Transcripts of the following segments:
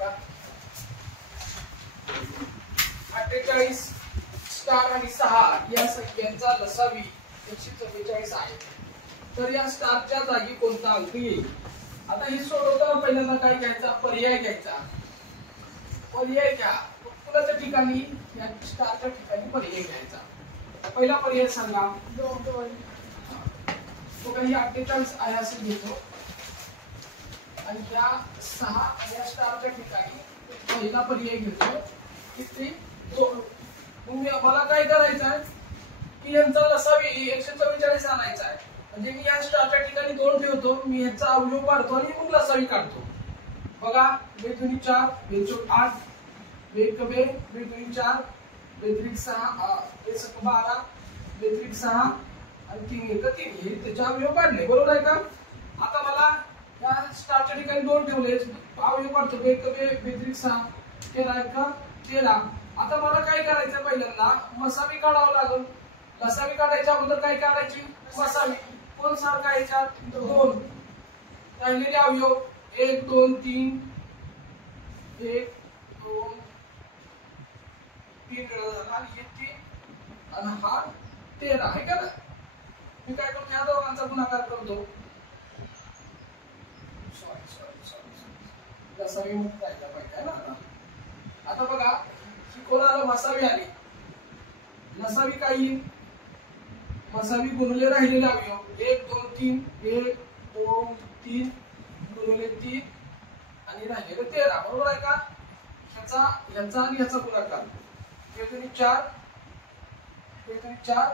बघा 48 स्टार आणि 6 या संख्यांचा लसावी 144 आहे. तर या स्टारच्या जागी कोणता अंक येईल? आता हे सोडवताना पहिल्यांदा काय घ्यायचा? पर्याय घ्यायचा. पर्याय घ्या. कुणाच्या ठिकाणी? या स्टारच्या ठिकाणी पर्याय घ्यायचा. पहिला पर्याय सांगा. 2. तो काही 48 आहे असं घेतो आणि या 6 या स्टारच्या ठिकाणी पहिला पर्याय घेतो किती? 2. मग मला काय करायचं आहे की यांचा लसावी 144 आणायचा आहे. म्हणजे मी या स्टारच्या ठिकाणी 2 ठेवतो, मी याचा अवयव काढतो आणि मग लसावी काढतो. बघा 2 2 4 2 4 8 2 2 2 4 2 6 2 12 2 6 आणि 3 1 3 हे त्याचे अवयव काढले. बरोबर आहे का? आता मला या स्टारच्या ठिकाणी 2 ठेवले, अवयव काढतो. 2 2 6 13 1 13. आता मला काय करायचं? पहिल्यांदा मसावी काढावं लागेल. लसावी काढायच्या अगोदर काय काढायची? मसावी. कोण सारखा याच्यात? 2. राहिलेले अवयव 1 2 3 1 2 3 झाला आणि हे 3 आणि हा 13 आहे का? मी काय करतो? या दोघांचा गुणाकार करतो. सॉरी लसावी मध्ये जायला पाहिजे ना. आता बघा कोणाला मसावी आली. लसावी काय येईल? मसावी गुणले राहिलेले अवयव 1 2 3 1 2 3 गुणले 3 आणि राहिलेले 13. बरोबर आहे का? ह्याचा आणि ह्याचा गुणाकार 2 4 2 4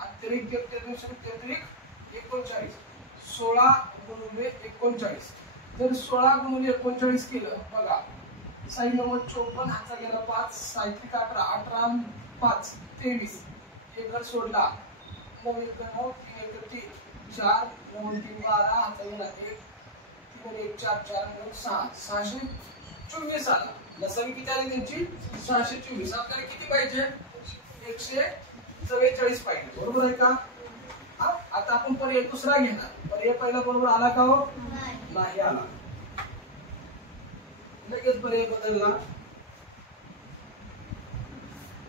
अतिरिक्त 39 16 गुणिले 39. जर 16 गुणिले 39 केलं बघा 6 9 54 हाचा गेला 5 6 18 18 5 23 एक घर सोडला 9 1 9 3 1 3 4 9 3 12 हाचा गेला 1 3 1 4 4 9 6 624 आला. लसावी किती आली त्यांची? 624. आपल्याला किती पाहिजे? 144 पाहिजे. बरोबर आहे का? आता आपण पर्याय दुसरा घेणार. पर्याय पहिला बरोबर आला का? हो नाही आला. लगेच पर्याय बदलला.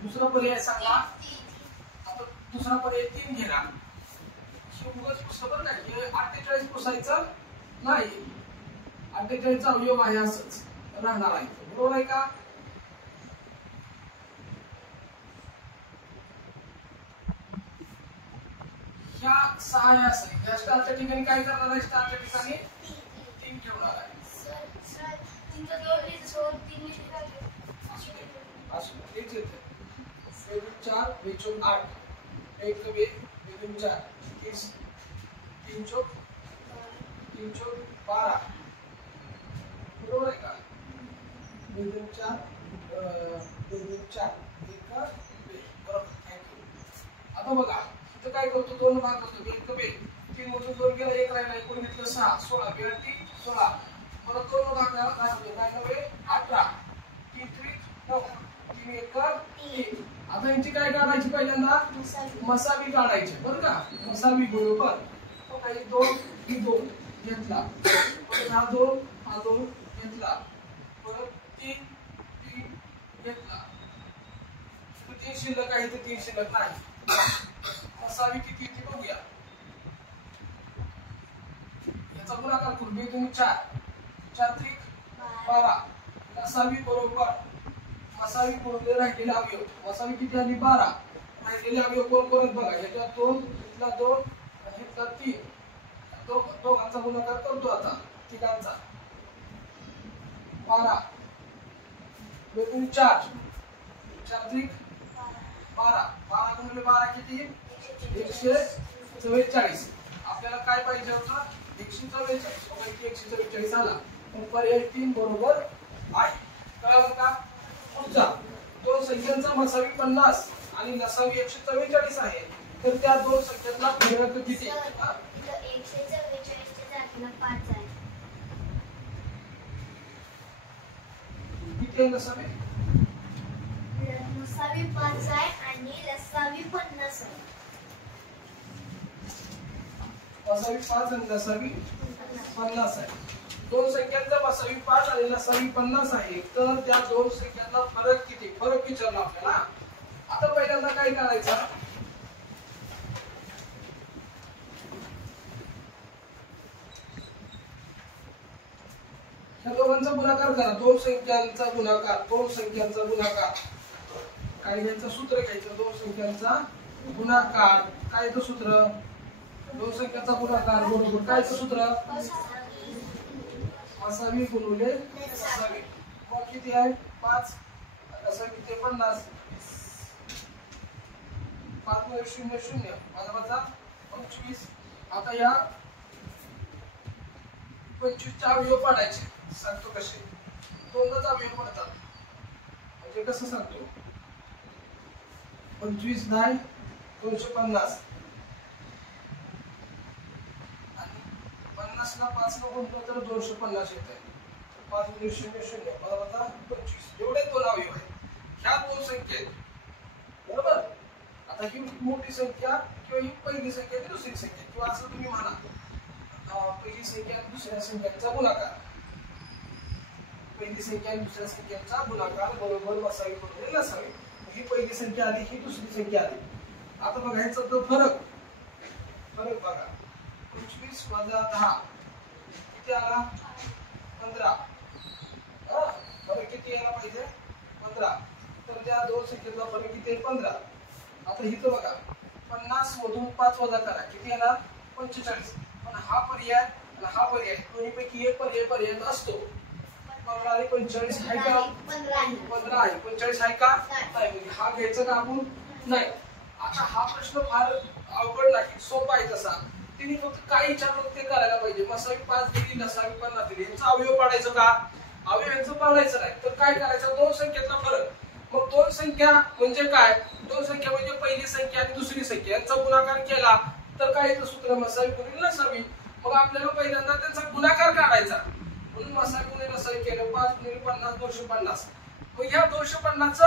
दुसरा पर्याय सांगा. आपण दुसरा पर्याय 3 घेणार. उगाच पुस्तक नाही 48 पुसायचं नाही. 48 चा अवयव आहे असंच राहणार आहे. बरोबर आहे का? ह्या 6 या असेल. या स्टारच्या ठिकाणी काय करणार आहे? स्टारच्या ठिकाणी 3 ठेवणार आहे. तेच येते 4 2 8 1 2 2 4 30 3 चौक 12. बरोबर आहे का? 2 2 4 2 4 1 2. बरोबर. आता बघा इथं काय करतो? 2 भाग करतो. 1 2 3 मधून 2 गेला 1 राहिला. एकूण घेतलं 6 16 2 3 16. परत 2 भाग घालतो 9 18 3 3 9 3 1 3. आता यांची काय काढायची? पहिल्यांदा मसावी काढायची. बरं का? मसावी बरोबर काही 2 ही 2 घेतला. परत हा 2 घेतला. परत 3 घेतला. 3 शिल्लक आहे तर 3 शिल्लक नाही. मसावी किती ती बघूया. याचा गुणाकार करू. 2 2 4 4 3 12. लसावी बरोबर मसावी गुणिले राहिलेले अवयव. मसावी किती आली? 12. राहिलेले अवयव कोण कोण बघा. ह्याच्यात 2 इथला 2 आणि इथला 3. दोघांचा गुणाकार करतो आता. तिघांचा 12 2 2 4 4 3 12. 12 गुणिले 12 किती? 144. आपल्याला काय पाहिजे होतं? 144. 144 आला. पण पर्याय 3 बरोबर आहे. कळलं का? पुढचा 2 संख्यांचा मसावी 50 आणि लसावी 144 आहे. तर त्या 2 संख्यांचा फरक किती? 144 च्या जागेला 5 आहे. किती आहे लसावी? मसावी 5 आहे आणि लसावी 50 आहे. मसावी 5 आणि लसावी 50 आहे. दोन संख्यांचा मसावी 5 आणि लसावी 50 आहे, तर त्या दोन संख्यांचा फरक किती? फरक विचारला आपल्याला. आता पहिल्यांदा काय करायचं, ह्या दोघांचा गुणाकार करा. दोन संख्यांचा गुणाकार, दोन संख्यांचा गुणाकार. काय घ्यायचं? सूत्र घ्यायचं. दोन संख्यांचा गुणाकार. काय येतं सूत्र? दोन संख्यांचा गुणाकार बरोबर काय येतं सूत्र? मसावी गुणिले लसावी. मग किती आहे? 5. लसावी किती? 50. 5 मध्ये 0 0 माझा 25. आता या 25 चे अवयव पाडायचे. सांगतो कसे. दोनच अवयव पडतात. म्हणजे कसं सांगतो? 25 10 250 आणि 50 ला 5 ने गुणलं तर 250 येते. 5 × 0 0 बरोबर 25. एवढे दोन अवयव आहेत. ह्या दोन संख्या आहेत. बरोबर. आता ही मोठी संख्या किंवा ही पहिली संख्या आणि दुसरी संख्या किंवा असं तुम्ही म्हणा पहिली संख्या आणि दुसऱ्या संख्यांचा गुणाकार. पहिली संख्या आणि दुसऱ्या संख्यांचा गुणाकार बरोबर मसावी गुणिले लसावी. ही पहिली संख्या आली, ही दुसरी संख्या आली. आता बघायचा तो फरक. फरक बघा. 25 - 10 किती आला? 15. फरक किती यायला पाहिजे? 15. तर त्या दोन संख्येचा फरक किती आहे? 15. आता इथं बघा 50 मधून 5 वजा करा. किती येणार? 45. पण हा पर्याय आणि हा पर्याय दोन्हीपैकी एक पर्याय पर्याय असतो. 15 आणि 45 आहे का? 15 आहे. 45 आहे का? नाही. हा घ्यायचा का आपण? नाही. आता हा प्रश्न फार अवघड नाही, सोपा आहे तसा. तिने फक्त काय विचारलं ते करायला पाहिजे. मसावी 5 दिली, लसावी 50 दिली. यांचा अवयव पाडायचं का? अवयव यांचं पाडायचं नाही. तर काय करायचं? दोन संख्येतला फरक. मग दोन संख्या म्हणजे काय? दोन संख्या म्हणजे पहिली संख्या आणि दुसरी संख्या यांचा गुणाकार केला तर काय येतं सूत्र? मसावी गुणिले लसावी. मग आपल्याला पहिल्यांदा त्यांचा गुणाकार काढायचा. म्हणून मसावी गुणिले लसावी केलं. 5 × 50 250. मग ह्या 250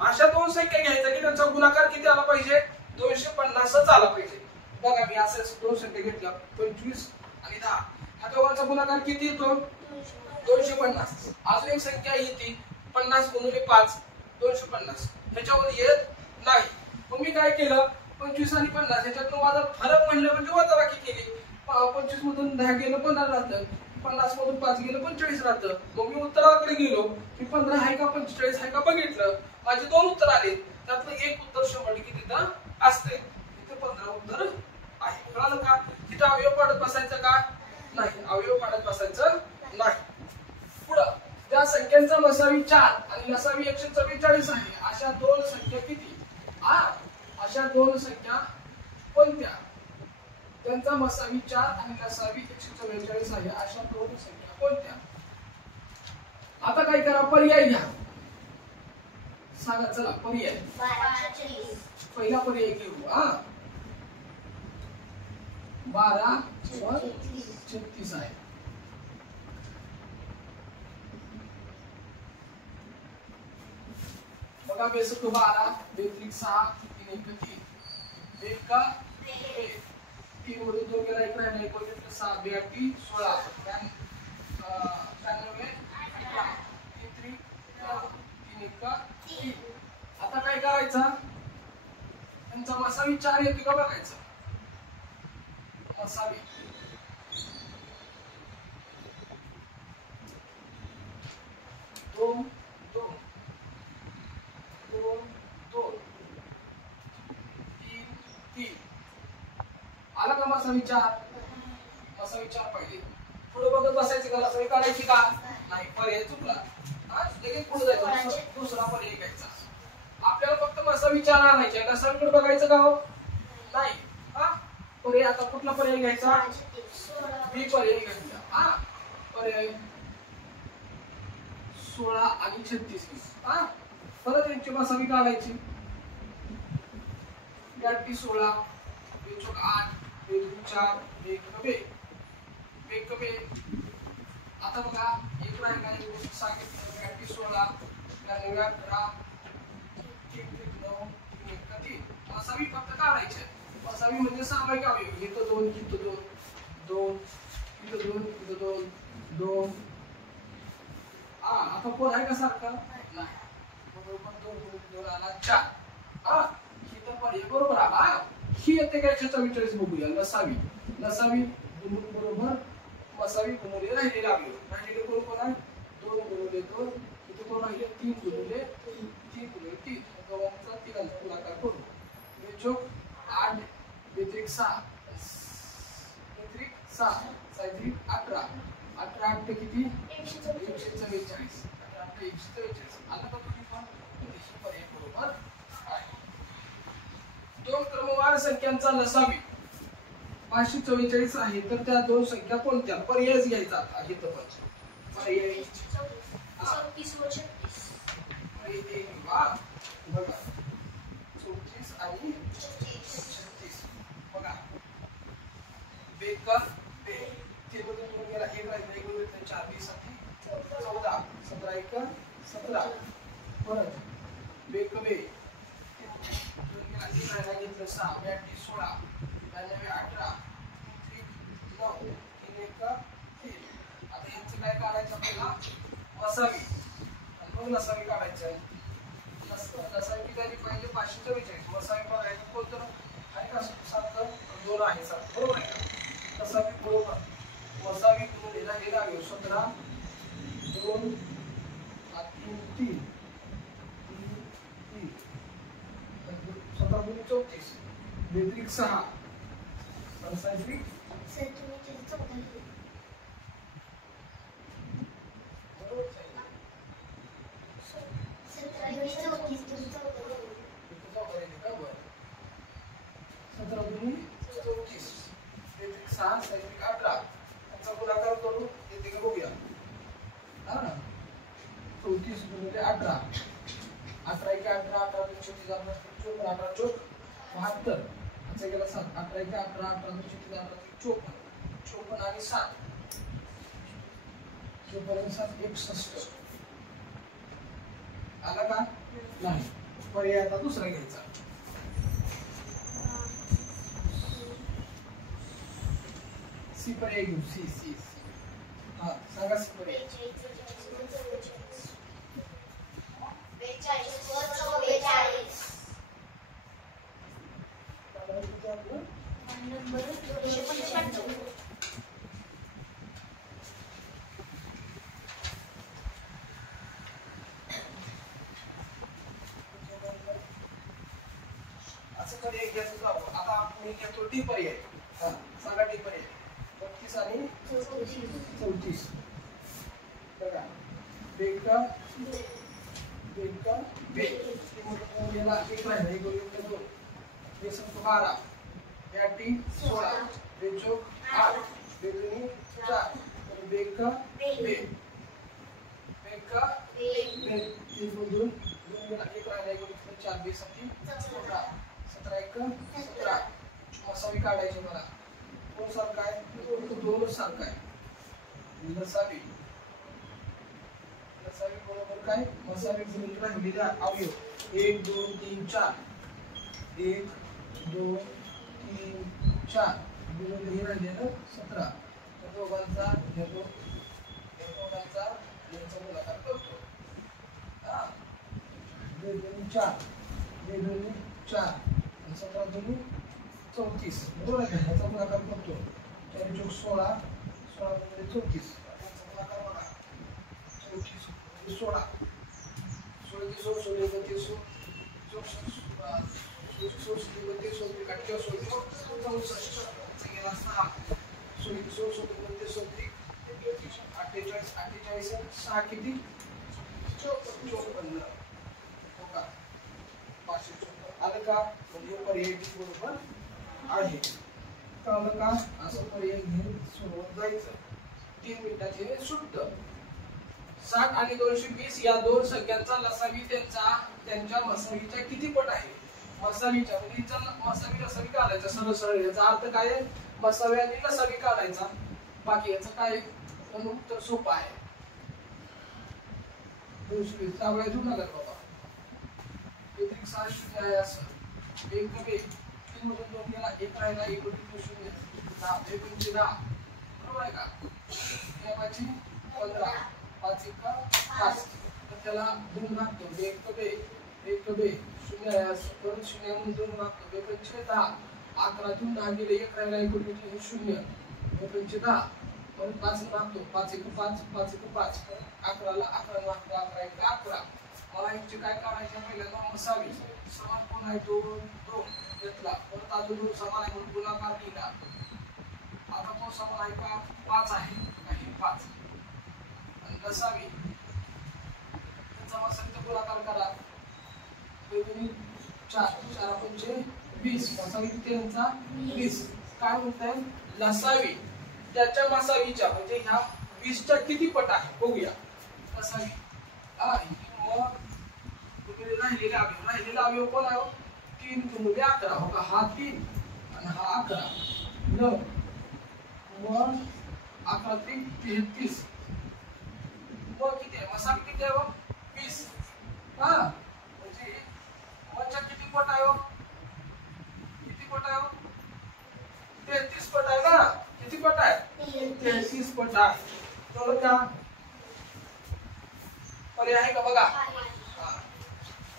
अशा दोन संख्या घ्यायच्या की त्यांचा गुणाकार किती आला पाहिजे? 250च आला पाहिजे. बघा मी असं दोन संख्या घेतल्या 25 आणि 10. ह्या दोघांचा गुणाकार किती येतो? 250. अजून एक संख्या येते 50 गुणिले 5 250. ह्याच्यावर येत नाही. मग मी काय केलं? 25 आणि 50 ह्याच्यात माझा फरक म्हणलं म्हणजे वजाबाकी केली. 25 मधून 10 गेलं 15 राहतं. 50 मधून 5 गेलं 45 राहतं. मग मी उत्तराकडे गेलो की 15 आहे का 45 आहे का बघितलं. माझे दोन उत्तर आले. त्यातलं एक उत्तर 100% तिथं असते. इथे 15 उत्तर आहे. कळालं का? तिथं अवयव पाडत बसायचं का? नाही. अवयव पाडत बसायचं नाही. पुढं त्या संख्यांचा मसावी 4 आणि लसावी 144 आहे. अशा दोन संख्या किती? अशा दोन संख्या कोणत्या? त्यांचा मसावी 4 आणि लसावी 144 आहे. अशा दोन संख्या कोणत्या? आता काय करा? पर्याय घ्या. सांगा चला पर्याय. पहिला पर्याय घेऊ. 12 किंवा 36 आहे. बघा बेसक 12 बेत्रिक 6 3 1 3 1 का 3 मधून 2 गेला 1 राहिला 1 बघितलं 6 82 16 93 3 1 का 3. आता काय करायचं? त्यांचा मसावी 4 येते का बघायचं. मसावी 2 2 2 2 3 3 आला का मसावी 4? मसावी 4 पाहिजे. पुढे बघत बसायचं का? लसावी काढायची का? नाही. पर्याय चुकला. लगेच पुढे जायचं. दुसरा पर्याय घ्यायचा. आपल्याला फक्त मसावी 4 आणायचे. लसावीकडे बघायचं का? नाही. पर्याय आता कुठला पर्याय घ्यायचा? बी पर्याय घ्यायचा. पर्याय 16 आणि 36. परत यांची मसावी काढायची. 8 16 बेचोक 8 बेचोक 4 बेकबे बेकबे. आता बघा एक राहिला एक सांगितलं 8 16 99 18 9 3 मसावी फक्त काढायचे. मसावी म्हणजे सामायिक अवयव. इथं 2 इथं 2 2 इथं 2 इथं 2 2 आता कोण आहे का सारखा नाही बरोबर 2 आला 4 ही तर पर्याय बरोबर आला ही येते काय 44 बघूया लसावी बरोबर मसावी गुणुले राहिलेला राहिलेले कोण आहे 2 गुणुले 2 इथे कोण आहे 3 गुणुले 3 दोघांचा तिघांचा गुणाकार करू बेचोक 8 बेत्रिक 6 सायत्रिक 18 8 किती 144 आता तर तुम्ही पण पर्याय बरोबर आहे 2 क्रमवार संख्यांचा लसावी 544 आहे तर त्या दोन संख्या कोणत्या पर्याय घ्यायचा आता इथं पण पर्याय 34 व 36 बघा 34 आणि 36 बघा बेकर बे ते मध्ये दोन गेला एक राहिला एक मध्ये 4 20 साठी 14 17 1 17 परत बेक बे दोन गेला एक राहिला घेतलं 6 82 16 92 18 9 3 1 3 आता यांचं काय काढायचं आपल्याला वसावी आणि मग लसावी काढायचं लसावी किती पहिले 544 वसावी बघायचं कोणतं आहे का सारखं 2 आहे सारखं बरोबर आहे का लसावी बरोबर वसावी गुणिले हे लागेल 17 2 3 17 गुणिले 34 बेत्रिक 6 सायत्रिक सर तुम्ही ते 14 याचा गुणाकार करू येते का बघूया 34 गुणिले 18 18 1 18 18 34 18 चोक 72 याचा गेला 7 18 1 18 18 34 18 54 आणि 7 7 61 आला का नाही पर्याय आता दुसरा घ्यायचा सी पर्याय घेऊ सी हा सांगा सी पर्याय 295 पर्याय घ्यायचं आता आपण घेतो डी पर्याय सांगा डी पर्याय 32 आणि 34 बघा बेका बे याला एक राहिला एक गुणिले 2 हे संख्या 12 याटी 16 बेचोक 8 बेदुनी 4 बेका बे तीन गुणून 2 गेला एक राहिला एक गुणिले 4 20 साठी 17 1 17 मसावी काढायची मला कोण सारखा आहे 2 सारखा आहे लसावी बरोबर काय मसावी गुणून राहिलेले अवयव 1 2 3 4 1 2 3 4 गुणून हे राहिलेलं 17 तर दोघांचा घेतो दोघांचा यांचा गुणाकार करतो 2 4 4 17 2 34 बरोबर आहे याचा गुणाकार करतो 4 चौक 16 16 गुणिले 34 याचा गुणाकार बघा 34 16 16 34 6 किती 54 आलं का म्हणजे पर्याय बरोबर आहे कळलं का असं पर्याय घेऊन सोडवत जायचं 3 मिनिटाचे सुट्ट 60 आणि 220 या दोन संख्यांचा लसावी त्यांच्या मसावीच्या किती पट आहे मसावीच्या म्हणजे मसावी लसावी काढायचा सरळ सरळ याचा अर्थ काय आहे मसावी आणि लसावी काढायचा बाकी याचं काय उत्तर सोपं आहे 220 चांगला जुना कर बाबा बेत्रिक 6 शून्य आहे असं एक कमी 3 मधून 2 गेला एक राहिला 1 0 10 10 बरोबर आहे का? या 15 5 1 5 तर त्याला 2 लागतो 1 बे 1 बे 0 आहे परत 0 म्हणून 2 लागतो बे 5 10 11 2 10 गेले 1 राहिला 1 कुठे 0 बे 5 10 परत 5 लागतो 5 1 5 5 1 5 11 ला 11 लागतो 11 1 11 मला इथे काय काढायचं पहिल्यांदा मसावी समान कोण आहे 2 2 घेतला परत अजून 2 समान आहे म्हणून गुणाकार लिहिला आता तो समान आहे का 5 आहे काही 5 आणि लसावी त्याचा मसावीचा गुणाकार करा 4 4 पंचे 20 मसावी किती यांचा 20 काय म्हणताय लसावी त्याच्या मसावीच्या म्हणजे ह्या 20 च्या किती पट आहे बघूया लसावी मग तुम्ही राहिलेला अवयव कोण आहे 3 गुणिले 11 हो का हा 3 आणि हा 11 9 मग 11 3 33 मग किती आहे मसावी किती आहे 20 हा म्हणजे मच्या किती पट आहे किती पट आहे 33 पट आहे ना किती पट आहे 33 पट आहे तर का पर्याय आहे का बघा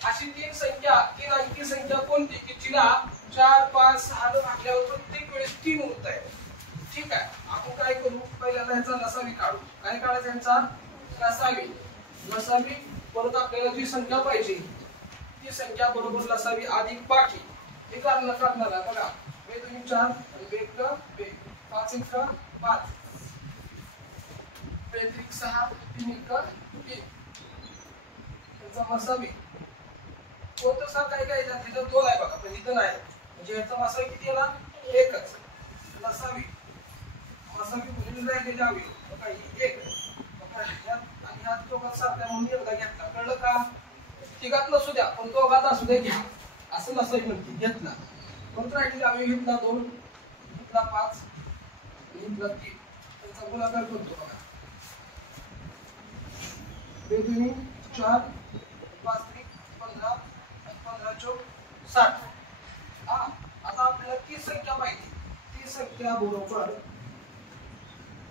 अशी 3 अंकी संख्या कोणती की जिला 4 5 6 ने भागल्यावर प्रत्येक वेळेस 3 होत आहे ठीक आहे आपण काय करू पहिल्यांदा याचा लसावी काढू काय काढायचा यांचा लसावी परत आपल्याला जी संख्या पाहिजे ती संख्या बरोबर लसावी अधिक बाकी हे करणार आहे बघा बे 2 4 आणि बे 1 बे 5 1 5 बे 3 6 3 1 3 याचा मसावी कोणतं सर काय काय तिथं 2 आहे बघा पण इथं नाही म्हणजे याचा मसावी किती येणार एकच लसावी म्हणजे राहिलेले अवयव बघा 1 बघा आणि ह्या दोघात सारखा म्हणून एकदा घेतला कळलं का तिघात नसू द्या पण दोघात असू द्या घ्या असं लसावी म्हणते घेतला परत राहिलेले अवयव घेतला 2 घेतला 5 आणि घेतला 3 त्याचा गुणाकार करतो बघा बे 2 4 5 3 15 15 4 60 आता आपल्याला ती संख्या पाहिजे ती संख्या बरोबर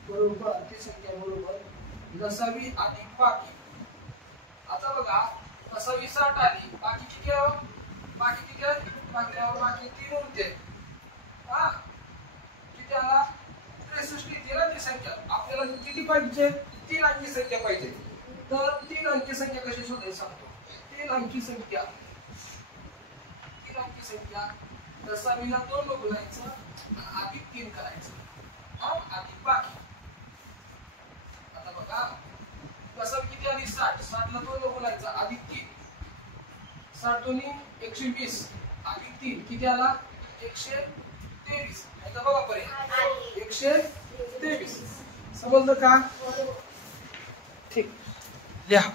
ती संख्या बरोबर लसावी अधिक बाकी आता बघा लसावी 60 आली बाकी किती आहे बाकी 3 उरते किती आला 63 येते ना ती संख्या आपल्याला किती पाहिजे 3 अंकी संख्या पाहिजे तर 3 अंकी संख्या कशी शोधायची सांगतो 3 अंकी संख्या लसावीला 2 ने गुणायचं अधिक 3 करायचं अधिक बाकी आता बघा लसावी किती आली 60 ला 2 ने गुणायचं अधिक 3 60 दोन्ही 120 अधिक 3 किती आला 123 आता बघा पर्याय 123 समजलं का ठीक लिहा